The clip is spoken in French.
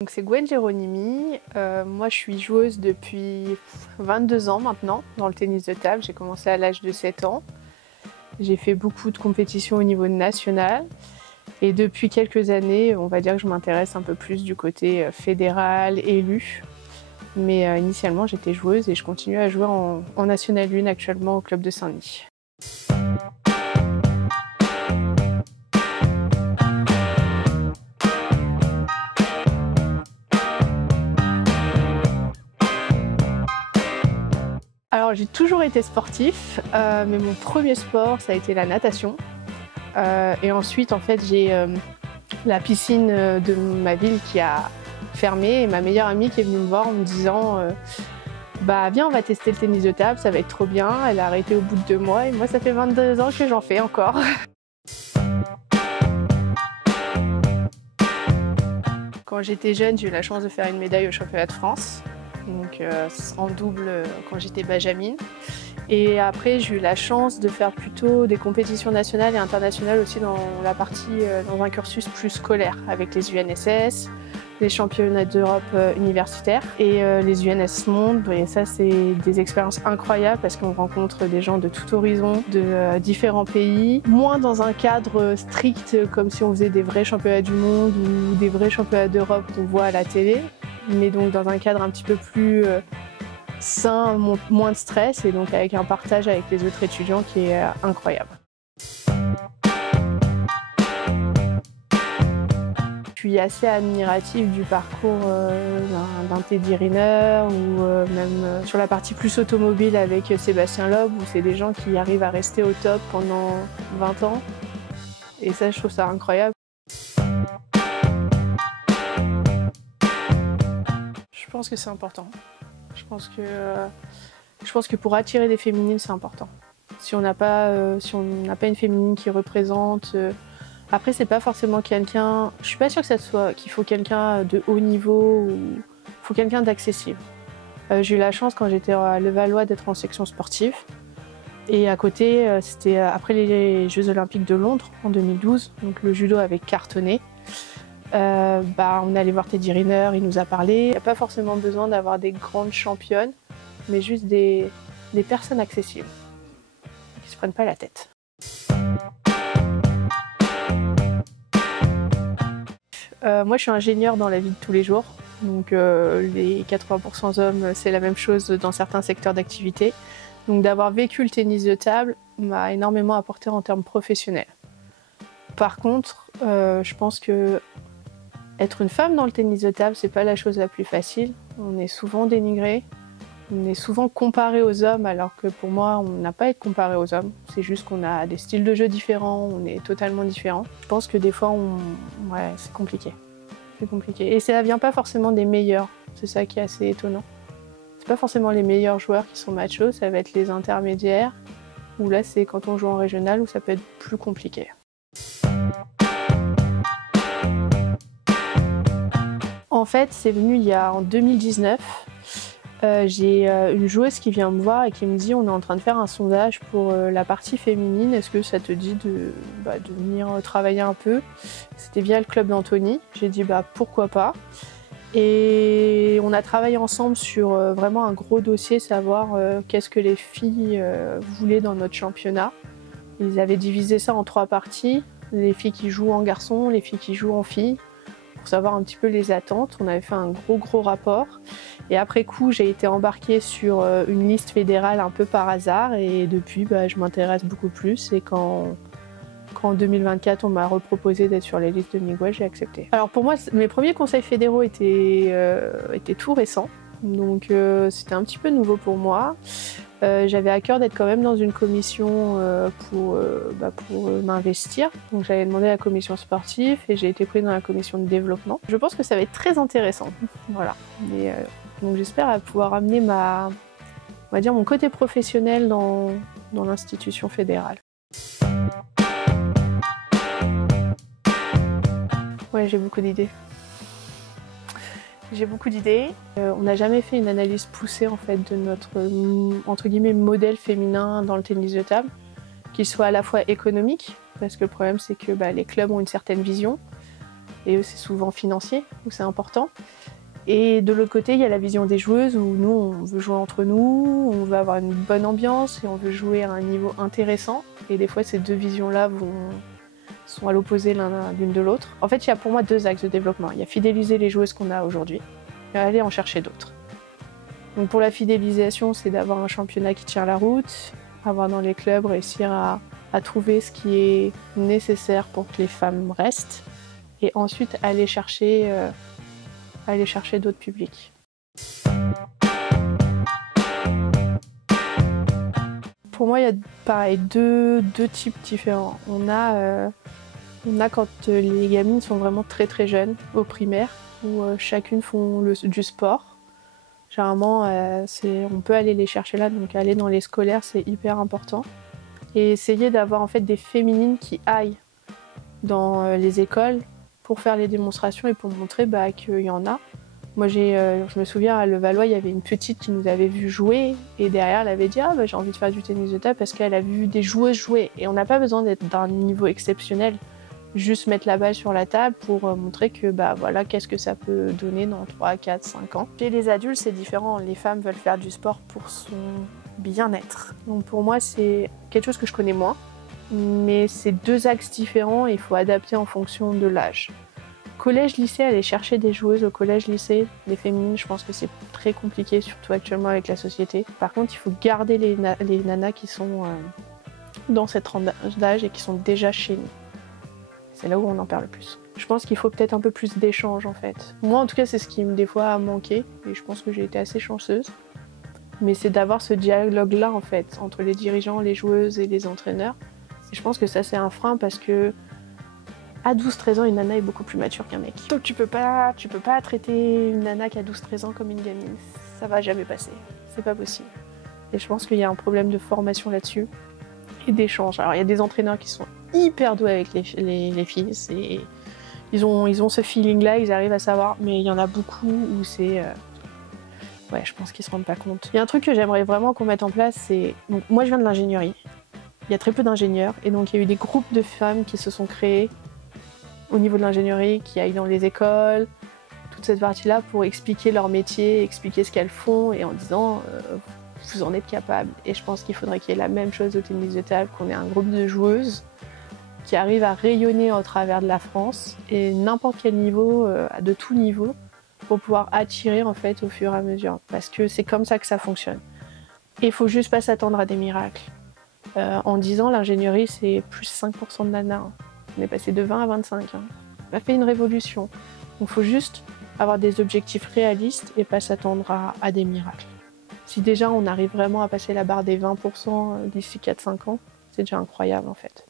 Donc c'est Gwen Geronimi, moi je suis joueuse depuis 22 ans maintenant dans le tennis de table. J'ai commencé à l'âge de 7 ans. J'ai fait beaucoup de compétitions au niveau national et depuis quelques années, on va dire que je m'intéresse un peu plus du côté fédéral, élu. Mais initialement j'étais joueuse et je continue à jouer en National 1 actuellement au club de Saint-Denis. Alors j'ai toujours été sportif, mais mon premier sport ça a été la natation. Et ensuite en fait j'ai la piscine de ma ville qui a fermé et ma meilleure amie qui est venue me voir en me disant bah viens on va tester le tennis de table, ça va être trop bien. Elle a arrêté au bout de 2 mois et moi ça fait 22 ans que j'en fais encore. Quand j'étais jeune j'ai eu la chance de faire une médaille au championnat de France. Donc en double quand j'étais benjamine. Et après j'ai eu la chance de faire plutôt des compétitions nationales et internationales aussi dans un cursus plus scolaire avec les UNSS, les championnats d'Europe universitaires et les UNS Monde. Et ça c'est des expériences incroyables parce qu'on rencontre des gens de tout horizon, de différents pays, moins dans un cadre strict comme si on faisait des vrais championnats du monde ou des vrais championnats d'Europe qu'on voit à la télé, mais donc dans un cadre un petit peu plus sain, moins de stress et donc avec un partage avec les autres étudiants qui est incroyable. Je suis assez admirative du parcours d'un Teddy Riner ou même sur la partie plus automobile avec Sébastien Loeb où c'est des gens qui arrivent à rester au top pendant 20 ans et ça je trouve ça incroyable. Je pense que c'est important. Je pense que pour attirer des féminines, c'est important. Si on n'a pas une féminine qui représente... Après, c'est pas forcément quelqu'un... Je suis pas sûre qu'il faut quelqu'un de haut niveau ou il faut quelqu'un d'accessible. J'ai eu la chance quand j'étais à Levallois d'être en section sportive. Et à côté, c'était après les Jeux Olympiques de Londres en 2012. Donc le judo avait cartonné. On est allé voir Teddy Riner, il nous a parlé. Il n'y a pas forcément besoin d'avoir des grandes championnes, mais juste des personnes accessibles, qui ne se prennent pas la tête. Moi je suis ingénieure dans la vie de tous les jours, donc les 80% hommes c'est la même chose dans certains secteurs d'activité. Donc d'avoir vécu le tennis de table m'a énormément apporté en termes professionnels. Par contre, je pense que être une femme dans le tennis de table, c'est pas la chose la plus facile. On est souvent dénigré, on est souvent comparé aux hommes, alors que pour moi, on n'a pas à être comparé aux hommes. C'est juste qu'on a des styles de jeu différents, on est totalement différents. Je pense que des fois, c'est compliqué. C'est compliqué. Et ça vient pas forcément des meilleurs. C'est ça qui est assez étonnant. C'est pas forcément les meilleurs joueurs qui sont machos, ça va être les intermédiaires. Où là, c'est quand on joue en régional où ça peut être plus compliqué. En fait, c'est venu en 2019. J'ai une joueuse qui vient me voir et qui me dit on est en train de faire un sondage pour la partie féminine, est-ce que ça te dit de venir travailler un peu? C'était via le club d'Antony. J'ai dit pourquoi pas. Et on a travaillé ensemble sur vraiment un gros dossier, savoir qu'est-ce que les filles voulaient dans notre championnat. Ils avaient divisé ça en 3 parties, les filles qui jouent en garçon, les filles qui jouent en filles. Pour savoir un petit peu les attentes. On avait fait un gros rapport et après coup j'ai été embarquée sur une liste fédérale un peu par hasard et depuis je m'intéresse beaucoup plus et quand en 2024 on m'a reproposé d'être sur les listes de Miguel, j'ai accepté. Alors pour moi mes premiers conseils fédéraux étaient tout récents donc c'était un petit peu nouveau pour moi. J'avais à cœur d'être quand même dans une commission pour m'investir. Donc j'avais demandé à la commission sportive et j'ai été prise dans la commission de développement. Je pense que ça va être très intéressant. Voilà. Donc j'espère pouvoir amener mon côté professionnel dans l'institution fédérale. Ouais, j'ai beaucoup d'idées. J'ai beaucoup d'idées. On n'a jamais fait une analyse poussée en fait de notre entre guillemets modèle féminin dans le tennis de table, qu'il soit à la fois économique, parce que le problème c'est que les clubs ont une certaine vision, et eux c'est souvent financier, où c'est important. Et de l'autre côté, il y a la vision des joueuses où nous, on veut jouer entre nous, on veut avoir une bonne ambiance et on veut jouer à un niveau intéressant. Et des fois, ces deux visions-là sont à l'opposé l'une de l'autre. En fait, il y a pour moi deux axes de développement. Il y a fidéliser les joueuses qu'on a aujourd'hui et aller en chercher d'autres. Donc pour la fidélisation, c'est d'avoir un championnat qui tient la route, avoir dans les clubs, réussir à trouver ce qui est nécessaire pour que les femmes restent et ensuite aller chercher d'autres publics. Pour moi, il y a pareil deux types différents. On a quand les gamines sont vraiment très très jeunes, au primaire, où chacune font du sport. Généralement, on peut aller les chercher là, donc aller dans les scolaires, c'est hyper important. Et essayer d'avoir en fait des féminines qui aillent dans les écoles pour faire les démonstrations et pour montrer qu'il y en a. Moi, je me souviens, à Levallois, il y avait une petite qui nous avait vu jouer et derrière, elle avait dit « Ah, j'ai envie de faire du tennis de table parce qu'elle a vu des joueuses jouer. » Et on n'a pas besoin d'être d'un niveau exceptionnel, juste mettre la balle sur la table pour montrer que voilà, qu'est-ce que ça peut donner dans 3, 4, 5 ans. Chez les adultes, c'est différent. Les femmes veulent faire du sport pour son bien-être. Donc pour moi, c'est quelque chose que je connais moins, mais c'est deux axes différents et il faut adapter en fonction de l'âge. Collège-lycée, aller chercher des joueuses au collège-lycée, les féminines, je pense que c'est très compliqué, surtout actuellement avec la société. Par contre, il faut garder les nanas qui sont dans cette tranche d'âge et qui sont déjà chez nous. C'est là où on en perd le plus. Je pense qu'il faut peut-être un peu plus d'échanges en fait. Moi en tout cas, c'est ce qui des fois a manqué et je pense que j'ai été assez chanceuse. Mais c'est d'avoir ce dialogue-là en fait, entre les dirigeants, les joueuses et les entraîneurs. Et je pense que ça c'est un frein parce que à 12-13 ans, une nana est beaucoup plus mature qu'un mec. Donc tu peux pas traiter une nana qui a 12-13 ans comme une gamine. Ça va jamais passer. C'est pas possible. Et je pense qu'il y a un problème de formation là-dessus et d'échange. Alors il y a des entraîneurs qui sont hyper doués avec les filles. Ils ont ce feeling-là, ils arrivent à savoir. Mais il y en a beaucoup où c'est... Ouais, je pense qu'ils se rendent pas compte. Il y a un truc que j'aimerais vraiment qu'on mette en place, c'est... Donc, moi je viens de l'ingénierie. Il y a très peu d'ingénieurs. Et donc il y a eu des groupes de femmes qui se sont créés au niveau de l'ingénierie, qui aillent dans les écoles, toute cette partie-là pour expliquer leur métier, expliquer ce qu'elles font et en disant vous en êtes capable. Et je pense qu'il faudrait qu'il y ait la même chose au tennis de table, qu'on ait un groupe de joueuses qui arrivent à rayonner au travers de la France et n'importe quel niveau, de tout niveau, pour pouvoir attirer en fait au fur et à mesure. Parce que c'est comme ça que ça fonctionne. Et il faut juste pas s'attendre à des miracles. En 10 ans, l'ingénierie c'est plus 5% de nanas. On est passé de 20 à 25. On a fait une révolution. Donc il faut juste avoir des objectifs réalistes et pas s'attendre à des miracles. Si déjà on arrive vraiment à passer la barre des 20% d'ici 4-5 ans, c'est déjà incroyable en fait.